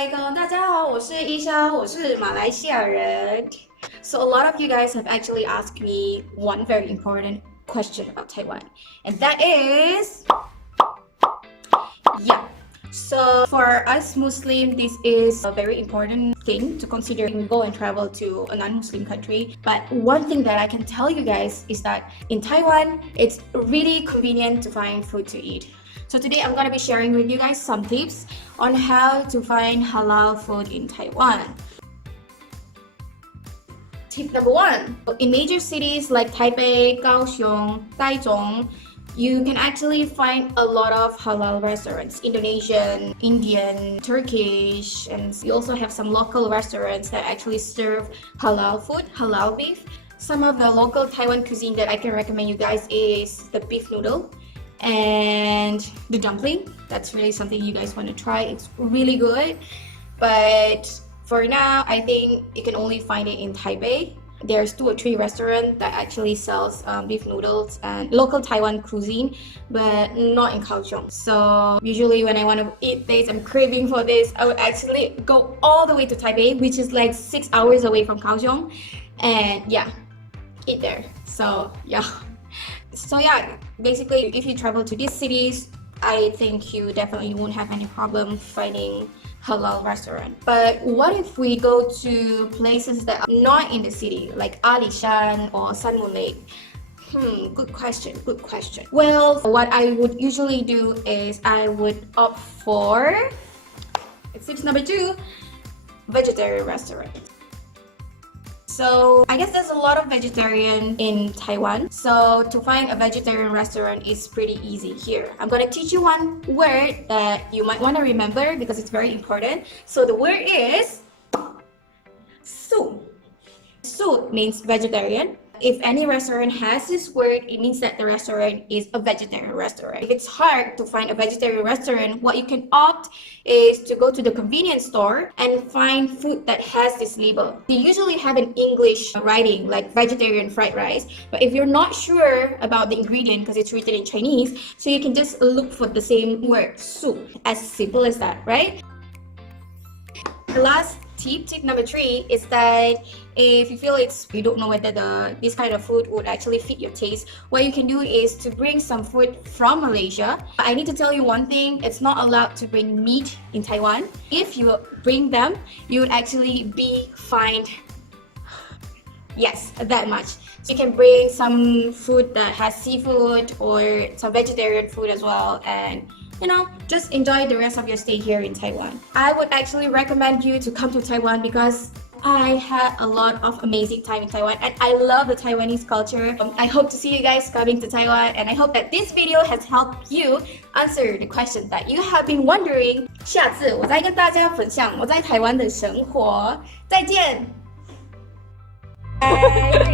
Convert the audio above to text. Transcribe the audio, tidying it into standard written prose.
Assalamualaikum，大家好，我是伊莎，我是马来西亚人。So a lot of you guys have actually asked me one very important question about Taiwan, and that is, yeah. So for us Muslim, this is a very important thing to consider when you go and travel to a non-Muslim country. But one thing that I can tell you guys is that in Taiwan, it's really convenient to find food to eat. So today I'm going to be sharing with you guys some tips on how to find halal food in Taiwan. Tip number one, in major cities like Taipei, Kaohsiung, Taichung, you can actually find a lot of halal restaurants, Indonesian, Indian, Turkish, and you also have some local restaurants that actually serve halal food, halal beef. Some of the local Taiwan cuisine that I can recommend you guys is the beef noodle and the dumpling. That's really something you guys want to try. It's really good, but for now I think you can only find it in Taipei. There's 2 or 3 restaurants that actually sells beef noodles and local Taiwan cuisine, but not in Kaohsiung. So usually when I want to eat this, I'm craving for this, I would actually go all the way to Taipei, which is like 6 hours away from Kaohsiung, and yeah, eat there. So yeah. So yeah, basically if you travel to these cities, I think you definitely won't have any problem finding halal restaurant. But what if we go to places that are not in the city, like Alishan or Sunmoon Lake? Good question. Well, what I would usually do is I would opt for, tips number 2, vegetarian restaurant. So I guess there's a lot of vegetarian in Taiwan. So to find a vegetarian restaurant is pretty easy here. I'm going to teach you one word that you might want to remember because it's very important. So the word is su. Su means vegetarian. If any restaurant has this word, it means that the restaurant is a vegetarian restaurant. If it's hard to find a vegetarian restaurant, what you can opt is to go to the convenience store and find food that has this label. They usually have an English writing like vegetarian fried rice, but if you're not sure about the ingredient because it's written in Chinese, so you can just look for the same word, su. As simple as that, right? The last tip number 3 is that if you feel you don't know whether this kind of food would actually fit your taste, what you can do is to bring some food from Malaysia. I need to tell you one thing, it's not allowed to bring meat in Taiwan. If you bring them, you would actually be fined. Yes, that much. So you can bring some food that has seafood or some vegetarian food as well, and just enjoy the rest of your stay here in Taiwan. I would actually recommend you to come to Taiwan because I had a lot of amazing time in Taiwan and I love the Taiwanese culture. I hope to see you guys coming to Taiwan, and I hope that this video has helped you answer the questions that you have been wondering. 下次我再跟大家分享我在台湾的生活。再见。拜。